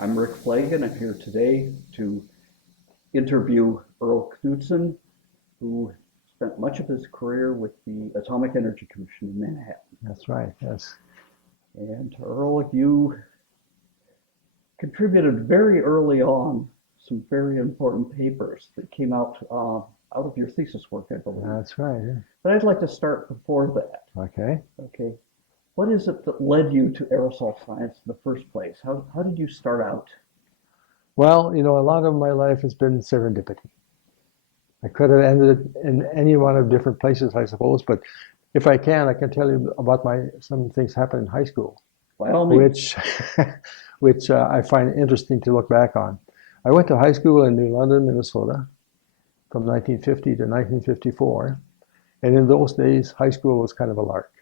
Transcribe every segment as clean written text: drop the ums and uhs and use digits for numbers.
I'm Rick Flagg, and I'm here today to interview Earl Knutson, who spent much of his career with the Atomic Energy Commission in Manhattan. That's right, yes. And Earl, you contributed very early on some very important papers that came out of your thesis work, I believe. That's right. Yeah. But I'd like to start before that. Okay. Okay. What is it that led you to aerosol science in the first place? How did you start out? Well, a lot of my life has been serendipity. I could have ended in any one of different places, I suppose, but if I can tell you about some things happened in high school, By all means. which I find interesting to look back on. I went to high school in New London, Minnesota, from 1950 to 1954, and in those days, high school was kind of a lark.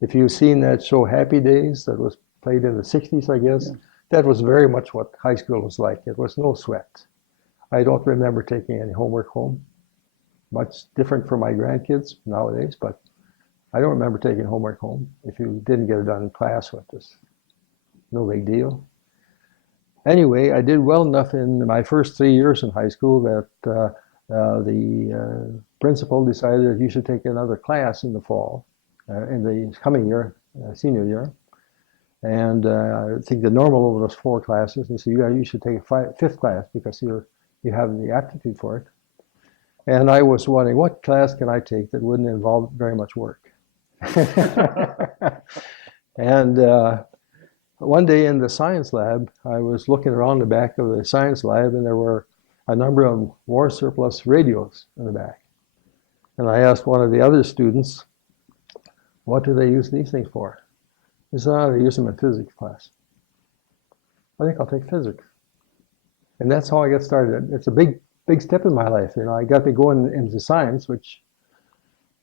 If you've seen that show Happy Days that was played in the 60s, I guess, Yeah. that was very much what high school was like. It was no sweat. I don't remember taking any homework home. Much different from my grandkids nowadays, but I don't remember taking homework home. If you didn't get it done in class, it was no big deal. Anyway, I did well enough in my first 3 years in high school that the principal decided that you should take another class in the fall, in the coming year, senior year. And I think the normal was 4 classes. And so you should take a fifth class because you have the aptitude for it. And I was wondering, what class can I take that wouldn't involve very much work? And one day in the science lab, I was looking around the back of the science lab, and there were a number of war surplus radios in the back. And I asked one of the other students, what do they use these things for? He said, oh, they use them in physics class. I think I'll take physics. And that's how I got started. It's a big step in my life. I got me going into science, which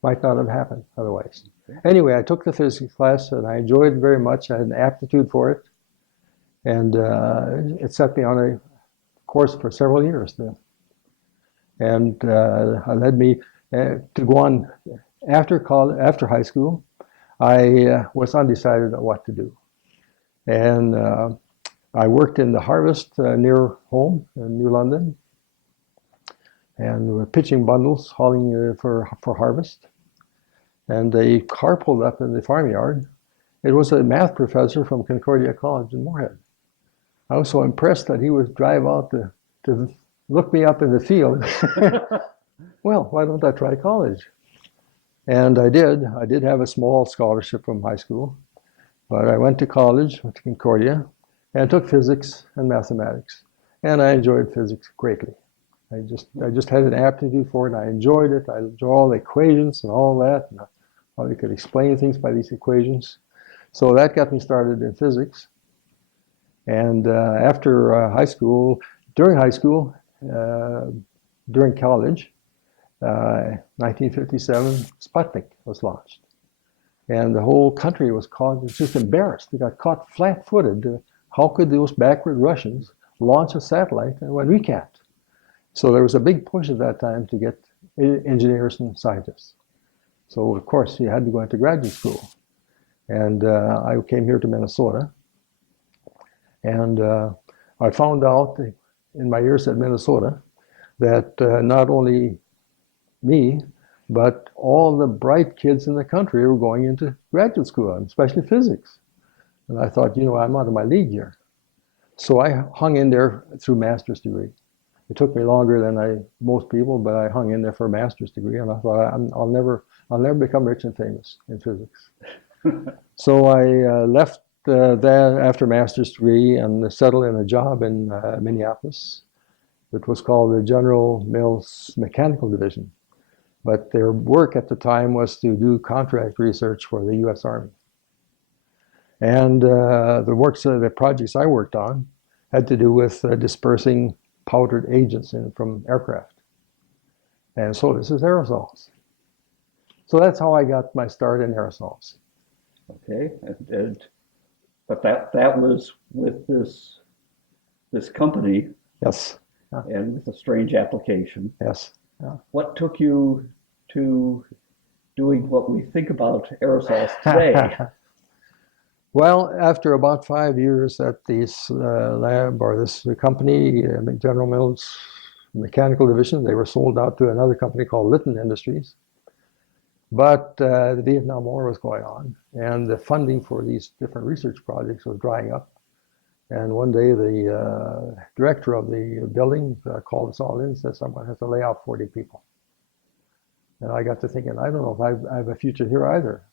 might not have happened otherwise. Anyway, I took the physics class, and I enjoyed it very much. I had an aptitude for it. And it set me on a course for several years then. And it led me to go on after high school. I was undecided on what to do. And I worked in the harvest near home in New London. And we were pitching bundles, hauling for harvest. And a car pulled up in the farmyard. It was a math professor from Concordia College in Moorhead. I was so impressed that he would drive out to look me up in the field. Well, why don't I try college? And I did. I did have a small scholarship from high school, but I went to college, went to Concordia, and took physics and mathematics. And I enjoyed physics greatly. I just had an aptitude for it. I enjoyed it. I enjoyed all the equations and all that, and how you could explain things by these equations. So that got me started in physics. And after high school, during college, 1957, Sputnik was launched. And the whole country was just embarrassed. They got caught flat-footed. How could those backward Russians launch a satellite when we can't? So there was a big push at that time to get engineers and scientists. So, of course, you had to go into graduate school. And I came here to Minnesota. And I found out in my years at Minnesota that not only me, but all the bright kids in the country were going into graduate school, especially physics. And I thought, I'm out of my league here. So I hung in there through master's degree. It took me longer than most people, but I hung in there for a master's degree, and I thought I'll never become rich and famous in physics. So I left that after master's degree and settled in a job in Minneapolis. It was called the General Mills Mechanical Division. But their work at the time was to do contract research for the U.S. Army. And the projects I worked on had to do with dispersing powdered agents from aircraft. And so this is aerosols. So that's how I got my start in aerosols. Okay, but that was with this company. Yes. And with a strange application. Yes. Yeah. What took you to doing what we think about aerosols today? Well, after about 5 years at this lab or this company, General Mills Mechanical Division, they were sold out to another company called Litton Industries. But the Vietnam War was going on, and the funding for these different research projects was drying up. And one day, the director of the building called us all in and said, someone has to lay off 40 people. And I got to thinking, I don't know if I have a future here either.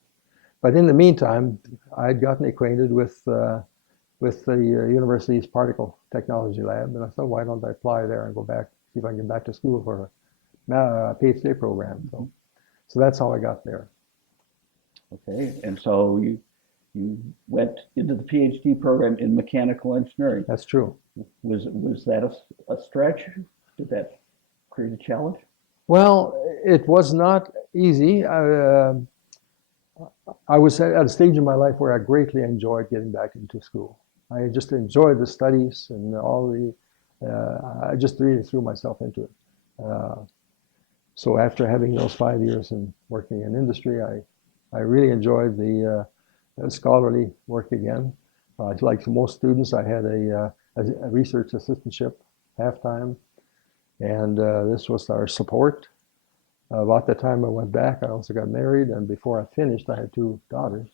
But in the meantime, I'd gotten acquainted with the university's particle technology lab, and I thought, why don't I apply there and go back, see if I can get back to school for a PhD program. So that's how I got there. Okay, and so you went into the PhD program in mechanical engineering. That's true. Was that a stretch? Did that create a challenge? Well, it was not easy. I was at a stage in my life where I greatly enjoyed getting back into school. I just enjoyed the studies and I just really threw myself into it. So after having those 5 years and working in industry, I really enjoyed the scholarly work again. Like most students, I had a research assistantship half-time, and this was our support. About the time I went back, I also got married, and before I finished, I had 2 daughters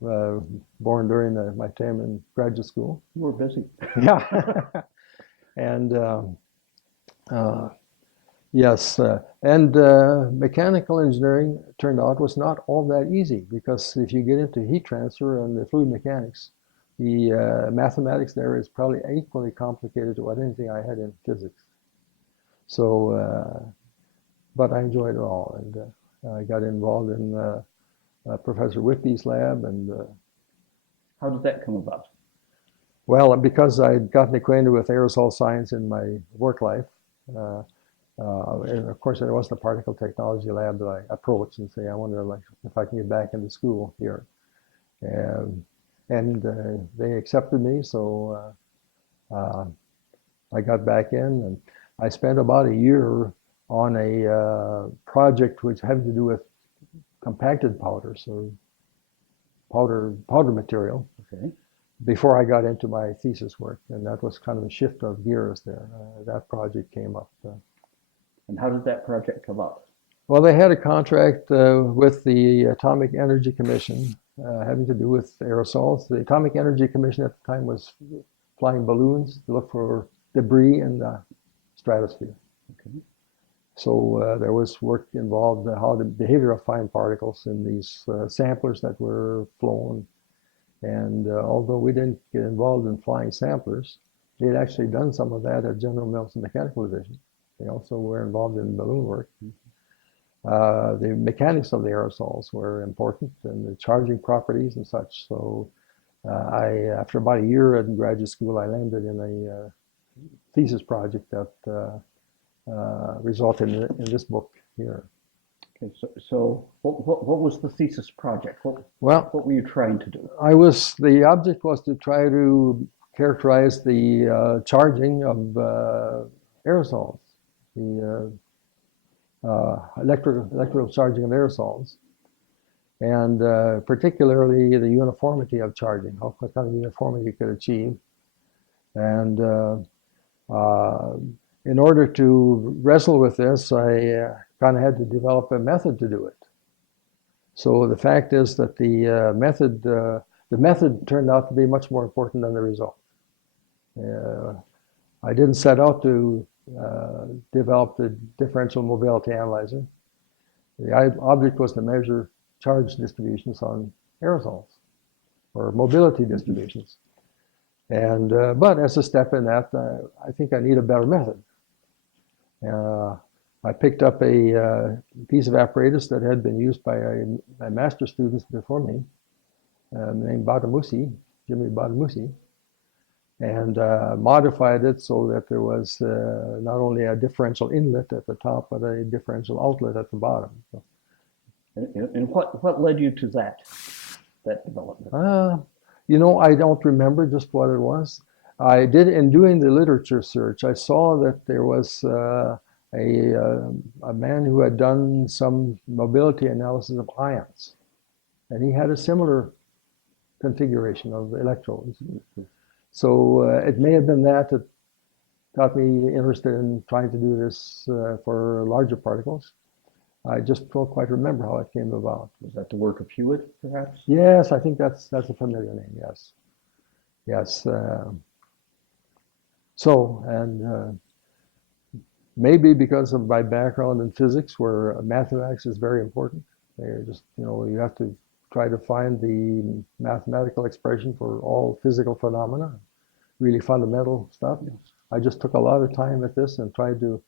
born during my time in graduate school. You were busy. Yeah. And yes, and mechanical engineering turned out was not all that easy, because if you get into heat transfer and the fluid mechanics, the mathematics there is probably equally complicated to what anything I had in physics. So, but I enjoyed it all, and I got involved in Professor Whitby's lab. And how did that come about? Well, because I'd gotten acquainted with aerosol science in my work life, and of course, it was the particle technology lab that I approached and say, I wonder if I can get back into school here. And they accepted me, so I got back in, and I spent about a year on a project which had to do with compacted powders, or powder material. Okay. Before I got into my thesis work, and that was kind of a shift of gears there. That project came up. And how did that project come up? Well, they had a contract with the Atomic Energy Commission having to do with aerosols. The Atomic Energy Commission at the time was flying balloons to look for debris in the stratosphere. Okay. So there was work involved how the behavior of fine particles in these samplers that were flown. And although we didn't get involved in flying samplers, they had actually done some of that at General Mills Mechanical Division. They also were involved in balloon work. The mechanics of the aerosols were important, and the charging properties and such. So after about a year in graduate school, I landed in a thesis project that resulted in this book here. Okay, so what was the thesis project? Well, what were you trying to do? The object was to try to characterize the charging of aerosols, the electrical charging of aerosols, and particularly the uniformity of charging, what kind of uniformity you could achieve. And in order to wrestle with this, I kind of had to develop a method to do it. So the fact is that the method turned out to be much more important than the result. I didn't set out to develop the differential mobility analyzer. The object was to measure charge distributions on aerosols, or mobility distributions. And but as a step in that, I think I need a better method. I picked up a piece of apparatus that had been used by my master students before me, named Jimmy Badamusi, and modified it so that there was not only a differential inlet at the top, but a differential outlet at the bottom. So, and what led you to that development? I don't remember just what it was. I did, in doing the literature search, I saw that there was a man who had done some mobility analysis of ions, and he had a similar configuration of electrodes. So it may have been that got me interested in trying to do this for larger particles. I just don't quite remember how it came about. Was that the work of Hewitt, perhaps? Yes, I think that's a familiar name. Yes, yes. Maybe because of my background in physics, where mathematics is very important. They're just, you have to try to find the mathematical expression for all physical phenomena, really fundamental stuff. I just took a lot of time at this and tried to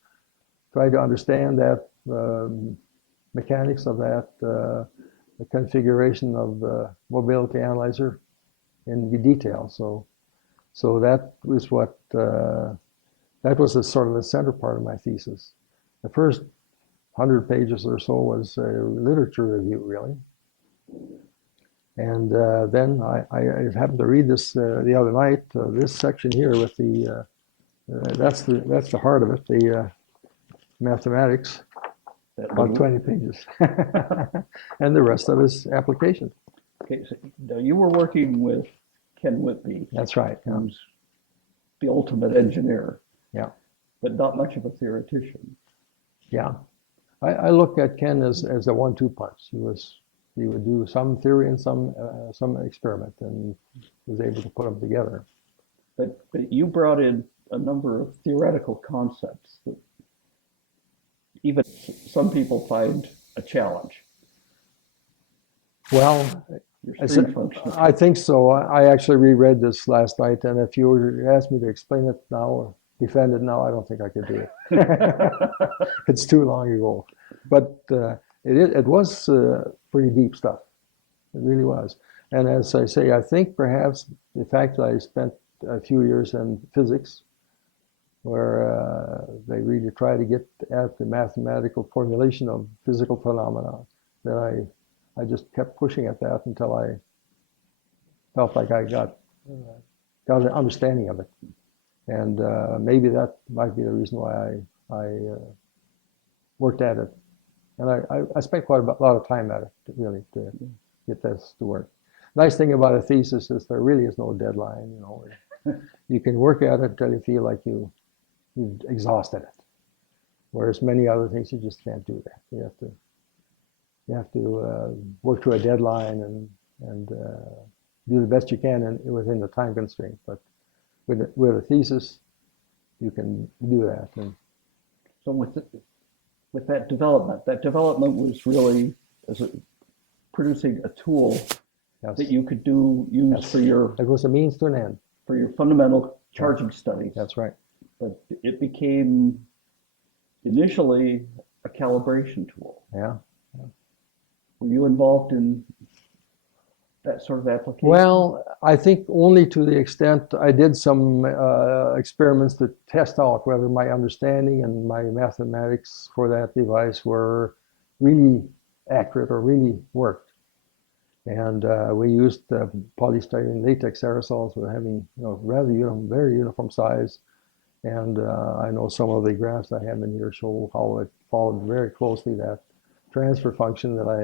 understand that mechanics of that, the configuration of the mobility analyzer in detail. So that was what that was the sort of the center part of my thesis. The first 100 pages or so was a literature review, really. And then I happened to read this the other night. This section here with the that's the heart of it. The mathematics, about 20 pages, and the rest of his application. Okay, so now you were working with Ken Whitby. That's right. Who's the ultimate engineer. Yeah. But not much of a theoretician. Yeah. I look at Ken as a 1-2 punch. He would do some theory and some experiment, and was able to put them together. But you brought in a number of theoretical concepts that even some people find a challenge. Well, I think so. I actually reread this last night, and if you were asked me to explain it now or defend it now, I don't think I could do it. It's too long ago. But it was pretty deep stuff. It really was. And as I say, I think perhaps the fact that I spent a few years in physics, where they really try to get at the mathematical formulation of physical phenomena, that I just kept pushing at that until I felt like I got an understanding of it. And maybe that might be the reason why I worked at it. And I spent quite a lot of time at it, really, to get this to work. Nice thing about a thesis is there really is no deadline. You can work at it until you feel like you've exhausted it. Whereas many other things, you just can't do that. You have to work to a deadline and do the best you can within the time constraint. But with a thesis, you can do that. And so with that development was really producing a tool that you could use for your. It was a means to an end. For your fundamental charging studies. That's right. But it became initially a calibration tool. Yeah. Were you involved in that sort of application? Well, I think only to the extent I did some experiments to test out whether my understanding and my mathematics for that device were really accurate or really worked. And we used polystyrene latex aerosols with having very uniform size. And I know some of the graphs I have in here show how it followed very closely that transfer function that I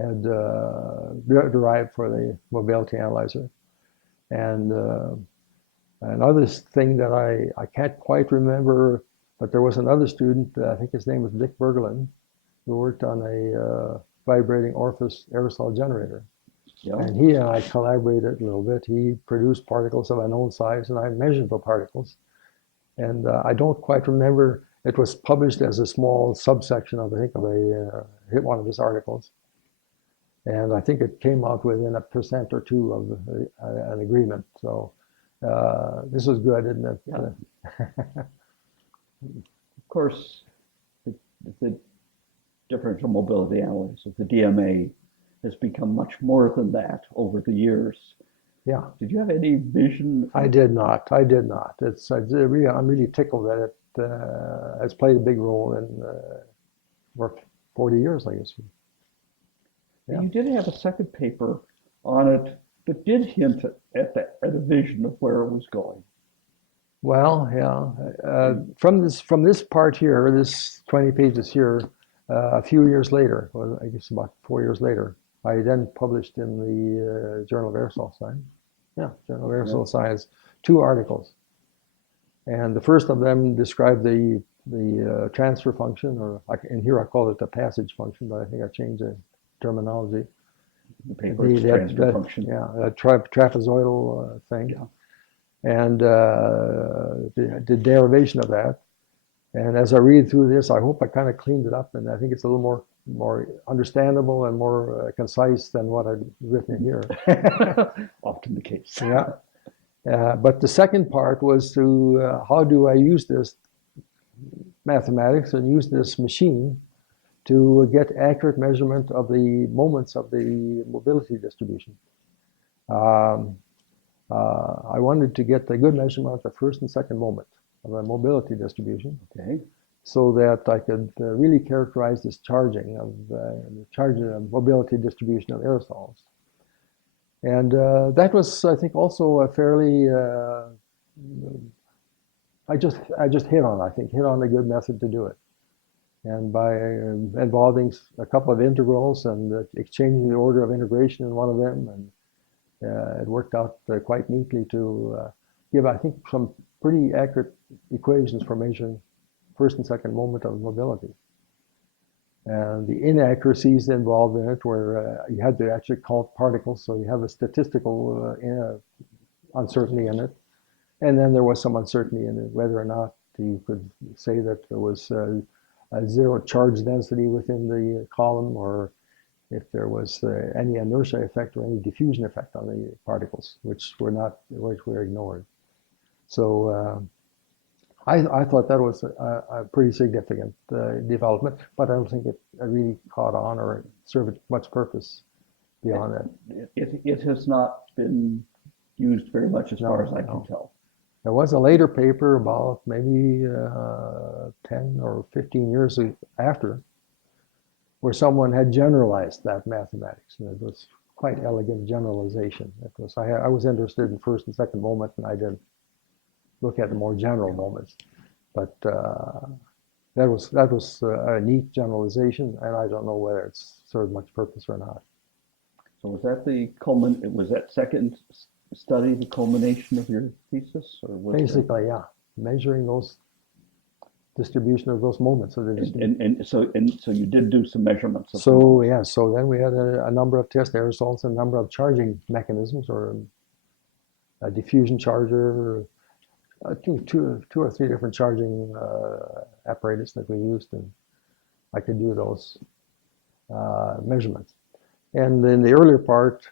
had derived for the mobility analyzer. And another thing that I can't quite remember, but there was another student, I think his name was Dick Bergelin, who worked on a vibrating orifice aerosol generator. Yeah. And he and I collaborated a little bit. He produced particles of unknown size, and I measured the particles. And I don't quite remember. It was published as a small subsection of, I think, of one of his articles. And I think it came out within 1% or 2% of an agreement. So this was good, isn't it? Yeah. Of course, the differential mobility analysis, the DMA, has become much more than that over the years. Yeah. Did you have any vision? I did not. I'm really tickled that it has played a big role in for 40 years, I guess. Yeah. You did have a second paper on it that did hint at a vision of where it was going. Well, yeah. From this part here, this 20 pages here, a few years later, well, I guess about 4 years later, I then published in the Journal of Aerosol Science. Yeah, Journal of Aerosol Science, 2 articles. And the first of them described the transfer function, or in here I call it the passage function, but I think I changed the terminology. The paper's transfer function. Yeah, that trapezoidal thing. Yeah. And the derivation of that. And as I read through this, I hope I kind of cleaned it up, and I think it's a little more understandable and more concise than what I've written here. Often the case. Yeah. But the second part was to how do I use this mathematics and use this machine to get accurate measurement of the moments of the mobility distribution. I wanted to get a good measurement of the first and second moment of the mobility distribution. Okay. So that I could really characterize this charging of mobility distribution of aerosols. And that was, I think, also a fairly, I just hit on a good method to do it. And by involving a couple of integrals and exchanging the order of integration in one of them, and it worked out quite neatly to give, I think, some pretty accurate equations for measuring first and second moment of mobility. And the inaccuracies involved in it were you had to actually count particles, so you have a statistical uncertainty in it. And then there was some uncertainty in it, whether or not you could say that there was a zero charge density within the column, or if there was any inertia effect or any diffusion effect on the particles, which were ignored. So I thought that was a pretty significant development, but I don't think it really caught on or served much purpose beyond that. It has not been used very much as far as I can tell. There was a later paper about maybe 10 or 15 years after, where someone had generalized that mathematics. And it was quite elegant generalization. I was interested in first and second moment, and I didn't look at the more general moments. But that was a neat generalization, and I don't know whether it's served much purpose or not. So was that second study the culmination of your thesis, or was basically, yeah, measuring those distribution of those moments of the distribution. And so you did do some measurements of so then we had a number of test aerosols and a number of charging mechanisms, or a diffusion charger, two or three different charging apparatus that we used, and I could do those measurements. And in the earlier part,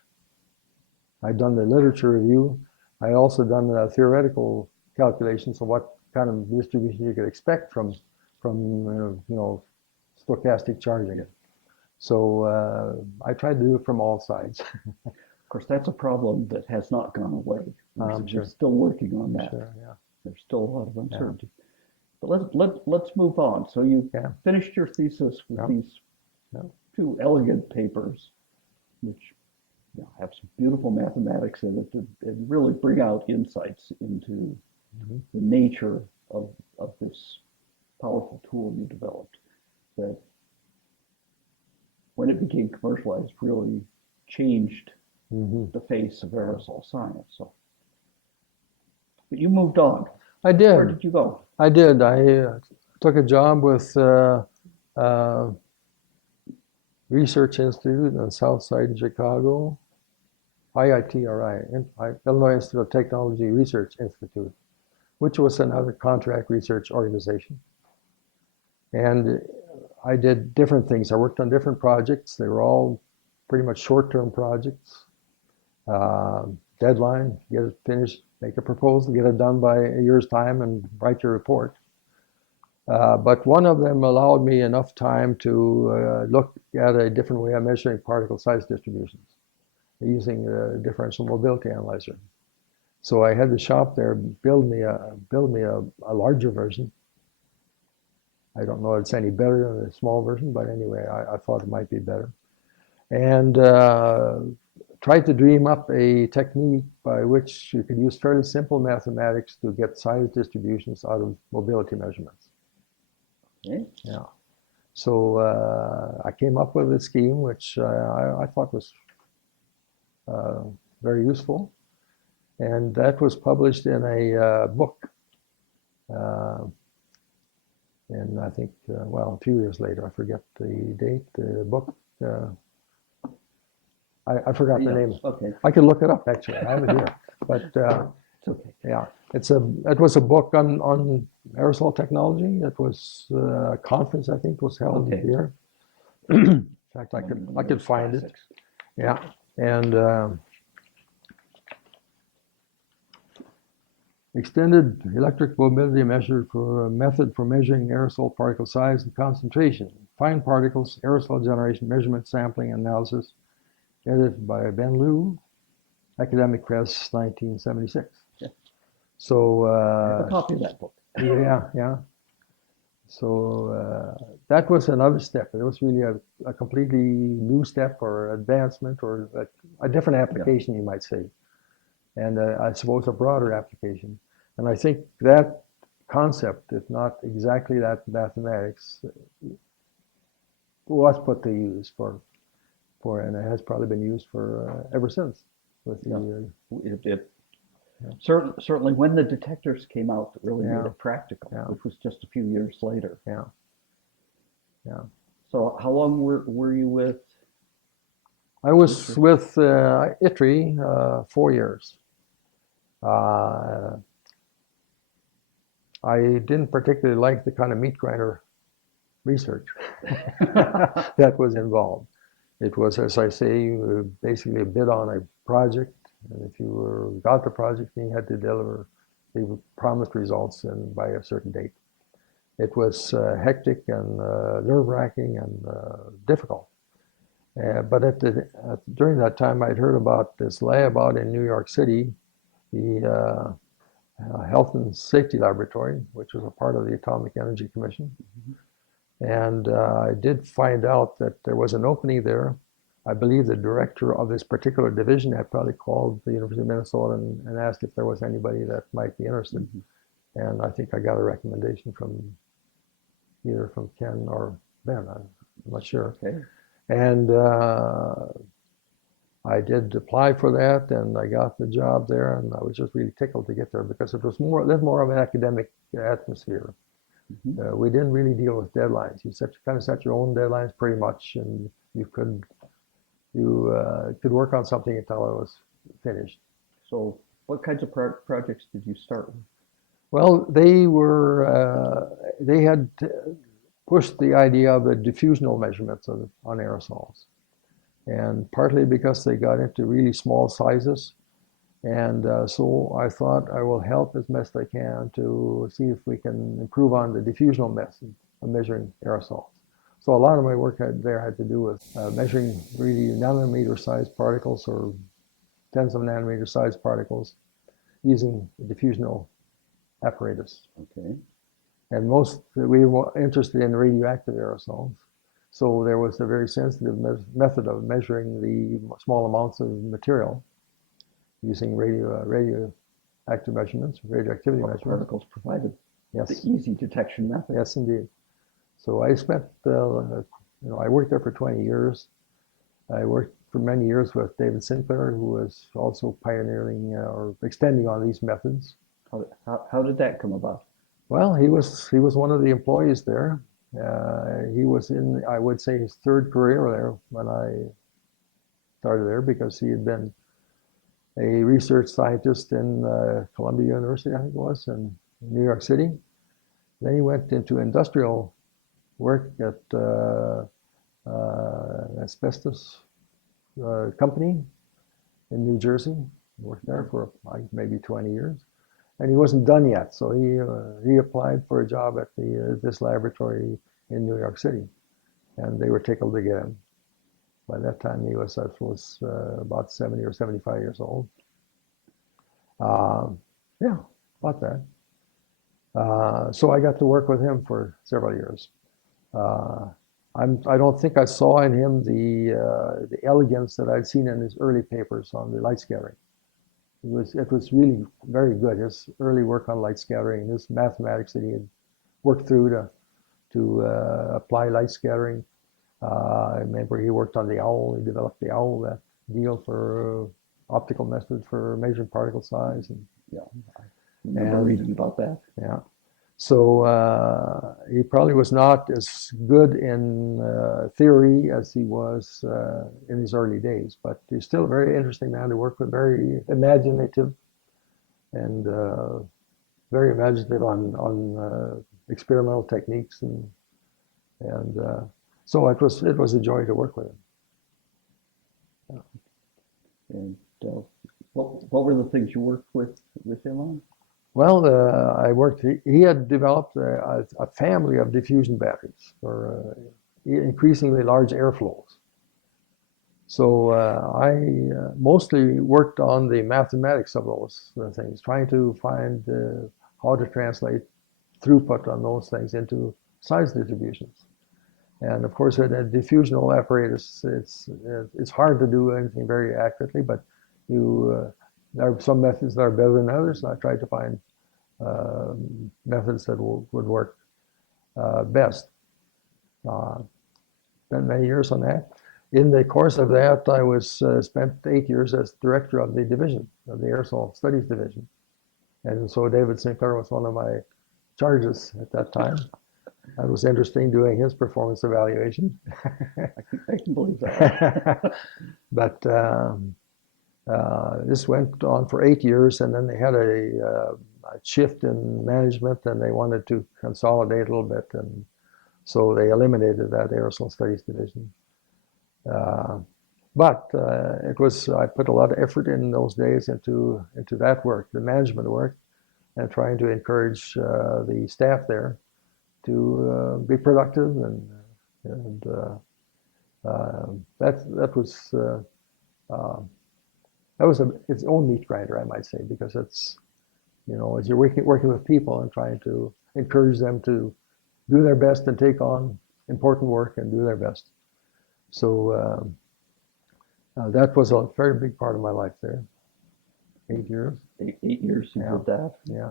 I'd done the literature review. I also done the theoretical calculations of what kind of distribution you could expect from stochastic charging. So I tried to do it from all sides. Of course, that's a problem that has not gone away. Sure. We're still working on that. Sure, yeah. There's still a lot of uncertainty. Yeah. But let's move on. So you finished your thesis with these 2 elegant papers, which have some beautiful mathematics in it and really bring out insights into the nature of this powerful tool you developed, that when it became commercialized really changed the face of aerosol science. So, but you moved on. I did. Where did you go? I did. I took a job with Research Institute on the South Side of Chicago, IITRI, Illinois Institute of Technology Research Institute, which was another contract research organization. And I did different things. I worked on different projects. They were all pretty much short-term projects. Deadline, get it finished, make a proposal, get it done by a year's time, and write your report. But one of them allowed me enough time to look at a different way of measuring particle size distributions using a differential mobility analyzer. So I had the shop there build me a larger version. I don't know if it's any better than the small version, but anyway, I thought it might be better. And tried to dream up a technique by which you could use fairly simple mathematics to get size distributions out of mobility measurements. Okay. Yeah. So I came up with a scheme which I thought was very useful, and that was published in a book. And I think, well, a few years later, I forget the date, the book, I forgot the name. Okay. I can look it up, actually. I have it here. But It's okay. yeah, it was a book on aerosol technology. It was a conference, I think, was held here. In fact, I could find it. Yeah, and extended electric mobility measured for a method for measuring aerosol particle size and concentration. Fine particles, aerosol generation, measurement, sampling, analysis, edited by Ben Liu, Academic Press, 1976. Yeah. So I have a copy of that book. yeah. So that was another step. It was really a completely new step or advancement or a different application, you might say. And I suppose a broader application. And I think that concept, if not exactly that mathematics, was put to use for and it has probably been used for ever since. With Certainly when the detectors came out, it really made it practical, Yeah. which was just a few years later. Yeah. So how long were you with? I was with ITRI 4 years. I didn't particularly like the kind of meat grinder research that was involved. It was, as I say, basically a bid on a project, and if you got the project, you had to deliver the promised results by a certain date. It was hectic and nerve-wracking and difficult. But during that time, I'd heard about this lab out in New York City, the Health and Safety Laboratory, which was a part of the Atomic Energy Commission. And I did find out that there was an opening there. I believe the director of this particular division had probably called the University of Minnesota and asked if there was anybody that might be interested. And I think I got a recommendation from either from Ken or Ben, I'm not sure. Okay. And I did apply for that, and I got the job there, and I was just really tickled to get there because it was a little more of an academic atmosphere. We didn't really deal with deadlines. You kind of set your own deadlines pretty much, and you could work on something until it was finished. So what kinds of projects did you start with? Well, they had pushed the idea of the diffusional measurements on aerosols, and partly because they got into really small sizes. And so I thought I will help as best I can to see if we can improve on the diffusional method of measuring aerosols. So a lot of my work there had to do with measuring really nanometer-sized particles or tens of nanometer-sized particles using the diffusional apparatus. Okay. And we were interested in radioactive aerosols. So there was a very sensitive method of measuring the small amounts of material using radioactive measurements, radioactivity measurements. Particles provided Yes. the easy detection method. Yes, indeed. So I spent, I worked there for 20 years. I worked for many years with David Sinclair, who was also pioneering or extending on these methods. How did that come about? Well, he was one of the employees there. He was in, I would say, his third career there when I started there, because he had been a research scientist in Columbia University, I think it was, in New York City. Then he went into industrial work at asbestos company in New Jersey. He worked there for maybe 20 years. And he wasn't done yet, so he applied for a job at this laboratory in New York City, and they were tickled to get him. By that time, he was about 70 or 75 years old. Yeah, about that. So I got to work with him for several years. I don't think I saw in him the elegance that I'd seen in his early papers on the light scattering. It was really very good. His early work on light scattering, his mathematics that he had worked through to apply light scattering. I remember he worked on the owl. He developed the owl, that deal for optical method for measuring particle size. And, yeah, I remember reading about that. Yeah. So he probably was not as good in theory as he was in his early days, but he's still a very interesting man to work with, very imaginative and very imaginative on experimental techniques, and so it was a joy to work with him. And what were the things you worked with him on? Well, he had developed a family of diffusion batteries for increasingly large airflows. So I mostly worked on the mathematics of those things, trying to find how to translate throughput on those things into size distributions. And of course, with a diffusional apparatus, it's hard to do anything very accurately, but there are some methods that are better than others, and I tried to find methods that would work best. Spent many years on that. In the course of that, I was spent 8 years as director of the division, of the Aerosol Studies Division. And so David Sinclair was one of my charges at that time. It was interesting doing his performance evaluation. I can believe that. But this went on for 8 years, and then they had a shift in management, and they wanted to consolidate a little bit, and so they eliminated that Aerosol Studies Division. But I put a lot of effort in those days into that work, the management work, and trying to encourage the staff there to be productive, and that was its own meat grinder, I might say, because it's, as you're working with people and trying to encourage them to do their best and take on important work and do their best. So that was a very big part of my life there. 8 years. 8 years you did that. Yeah.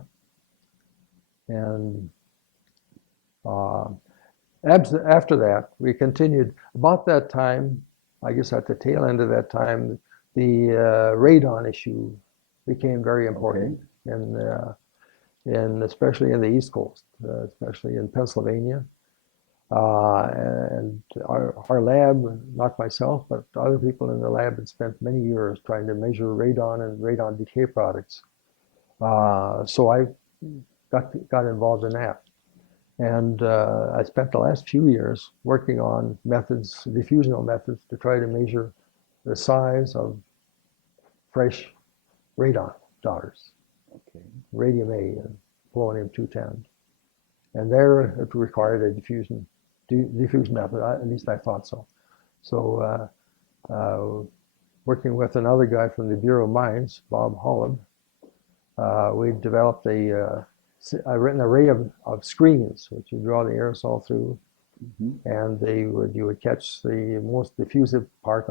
And after that, we continued. About that time, I guess at the tail end of that time, the radon issue became very important, and especially in the East Coast, especially in Pennsylvania. And our lab, not myself, but other people in the lab had spent many years trying to measure radon and radon decay products. So I got involved in that. And I spent the last few years working on methods, diffusional methods, to try to measure the size of fresh radon daughters, radium A and polonium-210. And there it required a diffusion method, at least I thought so. So working with another guy from the Bureau of Mines, Bob Holland, we developed a written array of screens which you draw the aerosol through, and you would catch the most diffusive part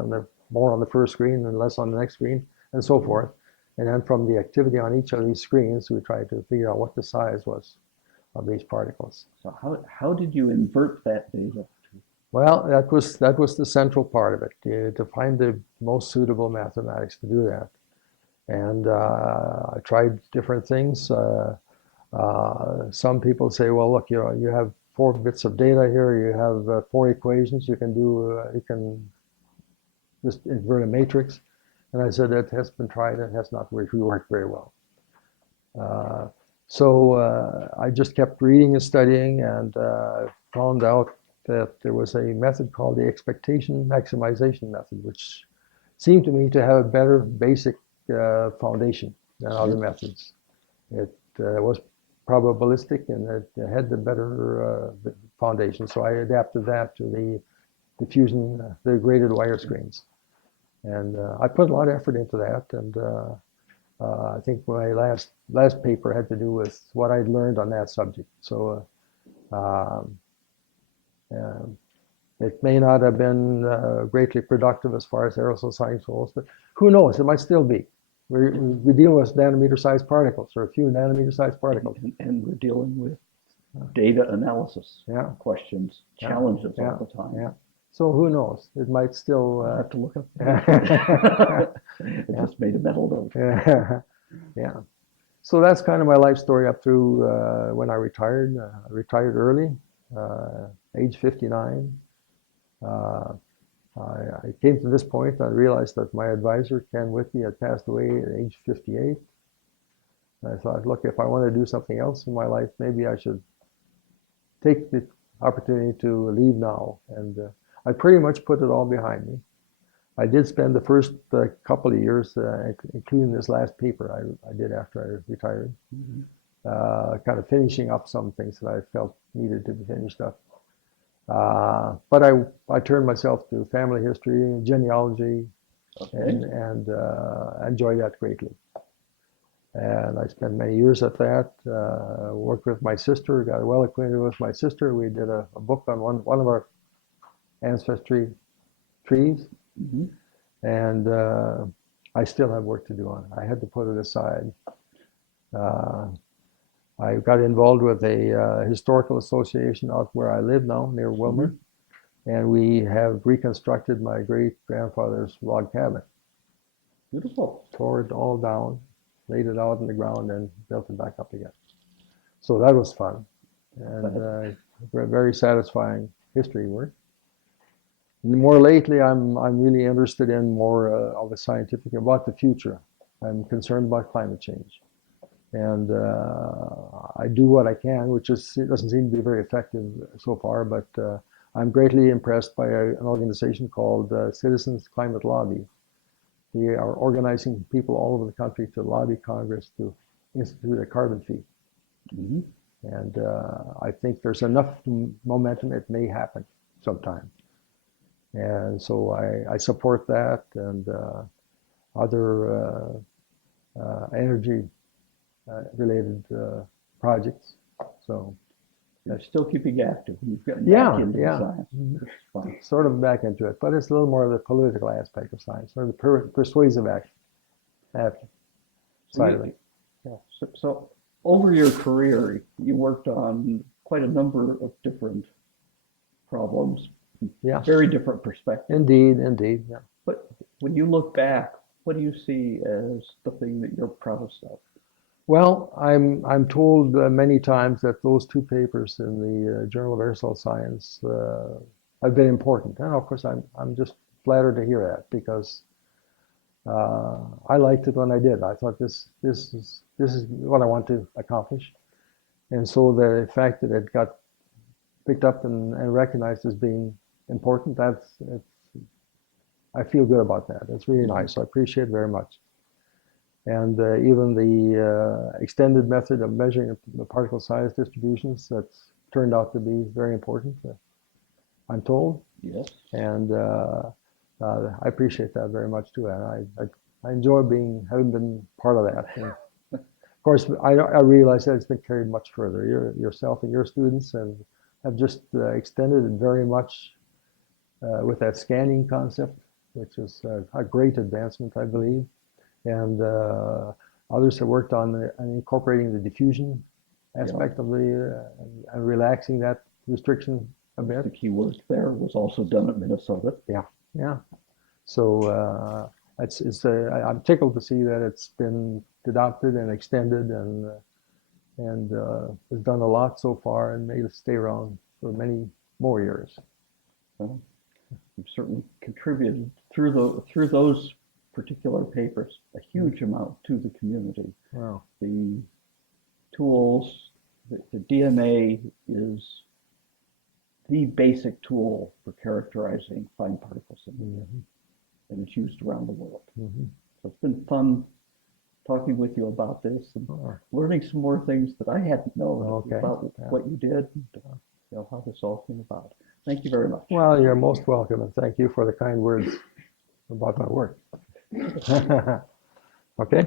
more on the first screen and less on the next screen, and so forth. And then from the activity on each of these screens, we tried to figure out what the size was of these particles. So how did you invert that data? Well, that was the central part of it, to find the most suitable mathematics to do that. And I tried different things. Some people say, well, look, you have 4 bits of data here, you have 4 equations, you can just invert a matrix. And I said, it has been tried and has not really worked very well. So I just kept reading and studying, and found out that there was a method called the expectation maximization method, which seemed to me to have a better basic foundation than other methods. It was probabilistic, and it had the better foundation. So I adapted that to the diffusion, the graded wire screens. And I put a lot of effort into that, and I think my last paper had to do with what I'd learned on that subject. So it may not have been greatly productive as far as aerosol science goes, but who knows, it might still be. We deal with nanometer-sized particles, or a few nanometer-sized particles. And we're dealing with data analysis Yeah. questions, Yeah. challenges Yeah. all the time. Yeah. So who knows? It might still. I'll have to look up. Yeah. I just made a mental note. Yeah. So that's kind of my life story up through when I retired. I retired early, age 59. Uh, I came to this point. I realized that my advisor, Ken Whitney, had passed away at age 58. I thought, look, if I want to do something else in my life, maybe I should take the opportunity to leave now. And I pretty much put it all behind me. I did spend the first couple of years, including this last paper I did after I retired, kind of finishing up some things that I felt needed to be finished up. But I turned myself to family history, genealogy, and enjoyed that greatly. And I spent many years at that. Worked with my sister, got well acquainted with my sister. We did a book on one of our ancestry trees, and I still have work to do on it. I had to put it aside. I got involved with a historical association out where I live now, near Wilmer, and we have reconstructed my great-grandfather's log cabin. Beautiful. Tore it all down, laid it out in the ground, and built it back up again. So that was fun, and very satisfying history work. More lately, I'm really interested in more of a scientific about the future. I'm concerned about climate change, and I do what I can, which it doesn't seem to be very effective so far. But I'm greatly impressed by an organization called Citizens Climate Lobby. We are organizing people all over the country to lobby Congress to institute a carbon fee. And I think there's enough momentum, it may happen sometime. And so I support that and other energy related projects. So you're still keeping active. You've gotten back into science. Sort of back into it, but it's a little more of the political aspect of science, or the persuasive side of it. Yeah. So over your career, you worked on quite a number of different problems. Yeah. Very different perspectives. Indeed. Yeah. But when you look back, what do you see as the thing that you're proudest of? Well, I'm told many times that those two papers in the Journal of Aerosol Science have been important, and of course I'm just flattered to hear that, because I liked it when I did. I thought this is what I want to accomplish, and so the fact that it got picked up and recognized as being important, I feel good about that. It's really nice. I appreciate it very much. And even the extended method of measuring the particle size distributions, that's turned out to be very important, I'm told. Yes. And I appreciate that very much too. And I enjoy having been part of that. And of course, I realize that it's been carried much further. Yourself and your students have just extended it very much with that scanning concept, which is a great advancement, I believe. And others have worked on incorporating the diffusion aspect of and relaxing that restriction a bit. The key work there was also done at Minnesota. Yeah. So I'm tickled to see that it's been adopted and extended, and has done a lot so far, and may stay around for many more years. Well, you've certainly contributed through those particular papers a huge amount to the community. Wow. The tools, the DNA is the basic tool for characterizing fine particles in the air, and it's used around the world. So it's been fun talking with you about this and learning some more things that I hadn't known about what you did and how this all came about. Thank you very much. Well, you're most welcome, and thank you for the kind words about my work. Okay.